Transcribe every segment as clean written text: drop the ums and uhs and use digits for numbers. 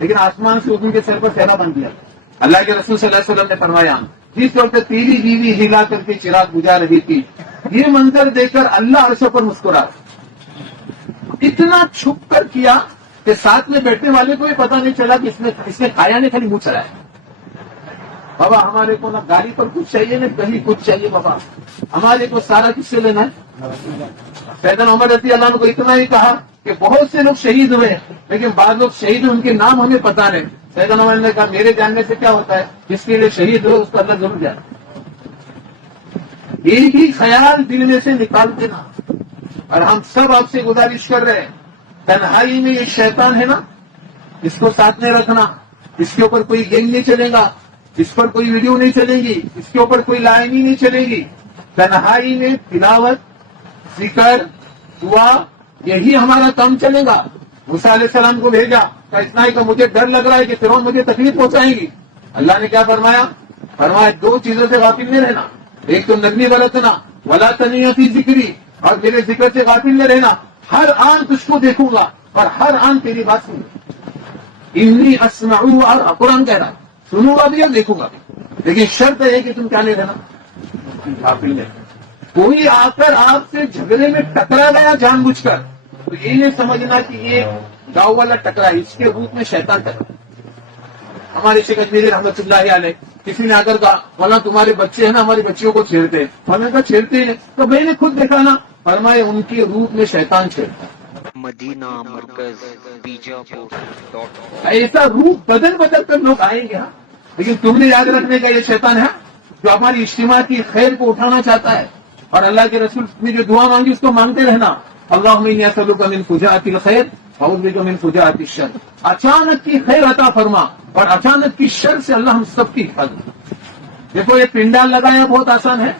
لیکن آسمان سے ان کے سر پر سہرا بن دیا. اللہ کے رسول صلی اللہ علیہ وسلم نے فرمایا جس وقت تیری بیوی ہلا کر کے چراغ بجھا رہی تھی یہ منظر دیکھ کر اللہ عرش پر مسکرا. اتنا چھپ کر کیا کہ ساتھ میں بیٹھنے والے کو بھی پتا نہیں چلا کہ اس نے کھایا نہیں، خالی منہ چڑھایا. بابا ہمارے کو نہ گاڑی پر کچھ چاہیے نہ کہیں کچھ چاہیے، بابا ہمارے کو سارا کس سے لینا ہے. سیدنا عمر رضی اللہ عنہ کو اتنا ہی کہا کہ بہت سے لوگ شہید ہوئے لیکن بعض لوگ شہید ہوئے ان کے نام ہمیں پتا نہیں. سیدنا عمر نے کہا میرے جاننے سے کیا ہوتا ہے، جس کے لیے شہید ہو اس کو اللہ ضرور جانے. ایک ہی خیال دل میں سے نکال دینا. اور ہم سب آپ سے گزارش کر رہے ہیں تنہائی میں یہ شیطان ہے نا، اس کو ساتھ میں رکھنا. اس کے اوپر کوئی گیم نہیں چلے گا، اس پر کوئی ویڈیو نہیں چلے گی، اس کے اوپر کوئی لائنی نہیں چلے گی. تنہائی میں تلاوت، ذکر، دعا، یہی ہمارا کام چلے گا. موسیٰ علیہ السلام کو بھیجا کہ اتنا ہی کہ مجھے ڈر لگ رہا ہے کہ فرعون مجھے تکلیف پہنچائیں گی. اللہ نے کیا فرمایا؟ فرمایا دو چیزوں سے غافل نہیں رہنا. ایک تو نرمی برتنا، ولا تنیہ فی ذکری، اور میرے ذکر سے غافل نہ رہنا. ہر آن تجھ کو دیکھوں گا اور ہر آن تیری بات سنوں گا. انی اسمع، اور قرآن کہہ رہا سنوں گا بھی اور دیکھوں گا بھی، لیکن شرط ہے کہ تم کیا نہیں رہنا، غافل نہیں. کوئی آ کر آپ سے جھگڑے میں ٹکرا گیا جان بوجھ کر تو یہ نہیں سمجھنا کہ یہ گاؤں والا ٹکرا، اس کے روپ میں شیطان ٹکرا. ہمارے شیخ اجمیری رحمۃ اللہ علیہ کسی نے آ کر کہا مولانا تمہارے بچے ہیں نا ہماری بچیوں کو چھیڑتے ہیں. مولانا نے کہا چھیڑتے ہیں تو میں نے خود دیکھا نا. فرمائے ان کے روپ میں شیطان چھیڑتا ہے. مدینہ مرکز بیجاپور. ایسا روپ بدل بدل کر لوگ آئیں گے. لیکن تم نے یاد رکھنے کا یہ شیطان ہے جو ہماری اجتماع کی خیر کو اٹھانا چاہتا ہے. اور اللہ کے رسول نے جو دعا مانگی اس کو مانگتے رہنا. اللہم انی اسألک من فجاءۃ الخیر واعوذ بک من فجاءۃ الشر. اچانک کی خیر عطا فرما اور اچانک کی شر سے اللہ ہم سب کی حفاظت. دیکھو یہ پنڈال لگایا بہت آسان ہے.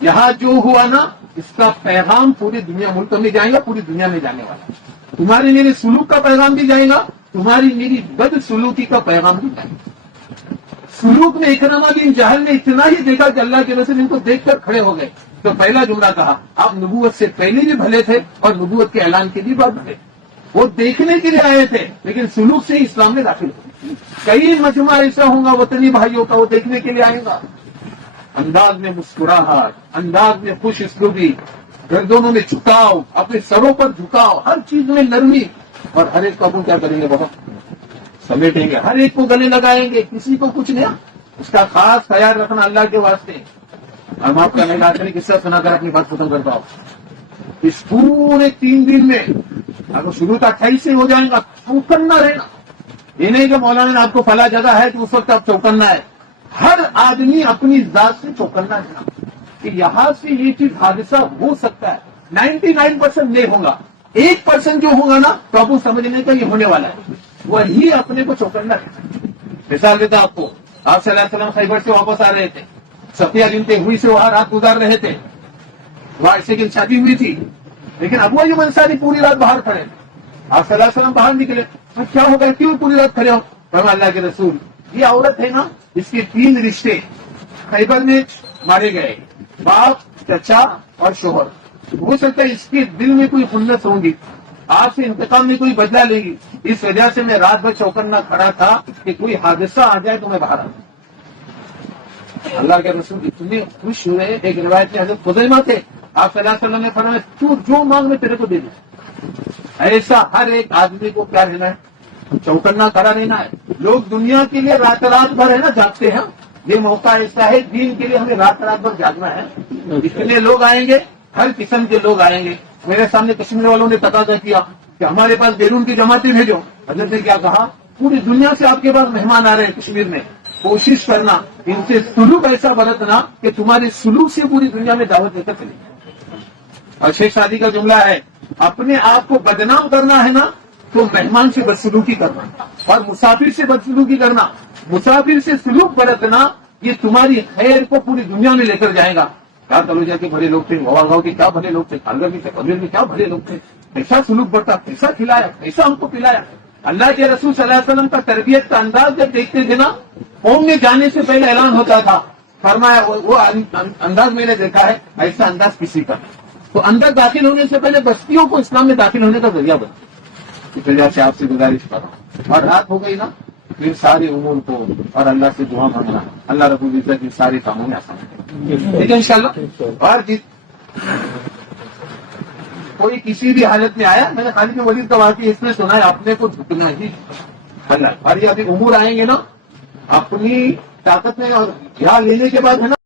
یہاں جو ہوا نا اس کا پیغام پوری دنیا ملک میں جائے گا، پوری دنیا میں جانے والا. تمہاری میرے سلوک کا پیغام بھی جائے گا، تمہاری میری بد سلوکی کا پیغام بھی جائے گا. سلوک میں اکرمہ بن جہل نے اتنا ہی دیکھا کہ اللہ کے رسول ان کو دیکھ کر کھڑے ہو گئے تو پہلا جملہ کہا آپ نبوت سے پہلے بھی بھلے تھے اور نبوت کے اعلان کے لیے بعد بھلے. وہ دیکھنے کے لیے آئے تھے لیکن سلوک سے اسلام میں داخل ہوئے. کئی مجمع ایسا ہوگا وطنی بھائیوں کا، وہ دیکھنے کے لیے آئے گا. انداز میں مسکراہٹ، انداز میں خوش اسلوبی، گردنوں میں جھکاؤ، اپنے سروں پر جھکاؤ، ہر چیز میں نرمی. اور ہر ایک کو کیا کریں گے بابا؟ سمیٹیں گے، ہر ایک کو گلے لگائیں گے، کسی کو کچھ نہیں. اس کا خاص خیال رکھنا اللہ کے واسطے. ہم آپ کا نہیں قصہ سنا کر اپنی بات ختم کرتا ہوں. اس پورے 3 دن میں اگر شروع کا 28 سے ہو جائے گا چوکنا رہنا. یہ نہیں کہ مولانا نے آپ کو فلاں جگہ ہے کہ اس وقت آپ چوکنا ہے. ہر آدمی اپنی ذات سے چوکنا رہنا کہ یہاں سے یہ چیز حادثہ ہو سکتا ہے. 99% نہیں ہوگا، 1% جو ہوگا نا تو آپ کو سمجھنے کا یہ ہونے والا ہے. وہی اپنے کو چوکنا رہنا. مثال دیتا آپ کو، آپ صلی اللہ علیہ وسلم خیبر سے واپس آ رہے تھے. صفیہ بنت ہوئی سے وہاں رات گزار رہے تھے. وہاں عائشہ کی شادی ہوئی تھی لیکن ابو ایوب انصاری پوری رات باہر کھڑے. آپ صلی اللہ علیہ وسلم باہر نکلے. کیا ہو گیا، کیوں پوری رات کھڑے ہو؟ فرمایا اللہ کے رسول یہ عورت ہے نا اس کے 3 رشتے خیبر میں مارے گئے، باپ، چچا اور شوہر. ہو سکتا ہے اس کے دل میں کوئی خنس ہوں گی، آپ سے انتقام میں کوئی بدلہ لے گی. اس وجہ سے میں رات بھر چوکنا کھڑا تھا کہ کوئی حادثہ آ جائے تو میں باہر آؤں. اللہ کے رسول اتنے خوش ہوئے. ایک روایت میں حضرت خزیمہ تھے، آپ صلی اللہ علیہ وسلم نے فرمایا تو جو مانگ میں تیرے کو دے دوں. ایسا ہر ایک آدمی کو کیا رہنا ہے، چوکنا کھڑا رہنا ہے. لوگ دنیا کے لیے رات بھر ہے نا جاگتے ہیں. یہ موقع ایسا ہے دین کے لیے ہمیں رات بھر جاگنا ہے. اتنے لوگ آئیں گے، ہر قسم کے لوگ آئیں گے. میرے سامنے کشمیر والوں نے تقاضا کیا کہ ہمارے پاس بیرون کی جماعتیں بھیجو. حضرت نے کیا کہا، پوری دنیا سے آپ کے پاس مہمان آ رہے ہیں کشمیر میں، کوشش کرنا ان سے سلوک ایسا برتنا کہ تمہارے سلوک سے پوری دنیا میں دعوت دے کر چلے. اور شیخ شادی کا جملہ ہے اپنے آپ کو بدنام کرنا ہے نا تو مہمان سے بدسلوکی کرنا اور مسافر سے بدسلوکی کرنا. مسافر سے سلوک برتنا یہ تمہاری خیر کو پوری دنیا میں لے کر جائے گا. کیا کلوجا کے بڑے لوگ تھے، گاؤں کے کیا بڑے لوگ تھے، کالگر کے قبیل کے کیا بڑے لوگ تھے. ایسا سلوک برتا، ایسا کھلایا، ایسا ہم کو پلایا. اللہ کے رسول صلی اللہ علیہ وسلم کا تربیت کا انداز جب دیکھتے تھے نا، قوم میں جانے سے پہلے اعلان ہوتا تھا. فرمایا وہ انداز میں نے دیکھا ہے، ایسا انداز کسی کا. تو اندر داخل ہونے سے پہلے بستیوں کو اسلام میں داخل ہونے کا ذریعہ بنا. اس وجہ سے آپ سے گزارش کر رہا ہوں. اور رات ہو گئی نا پھر سارے امور کو اور اللہ سے دعا مانگنا. اللہ رب العزت ان سارے کاموں میں آسان کرے. ٹھیک ہے انشاءاللہ. اور کوئی کسی بھی حالت میں آیا, میں نے خالد بن ولید کا واقعہ اس میں سنا ہے, اپنے کو جھکنا ہی اللہ. اور یہ ابھی امور آئیں گے نا, اپنی طاقت میں اور یہاں لینے کے بعد ہے نا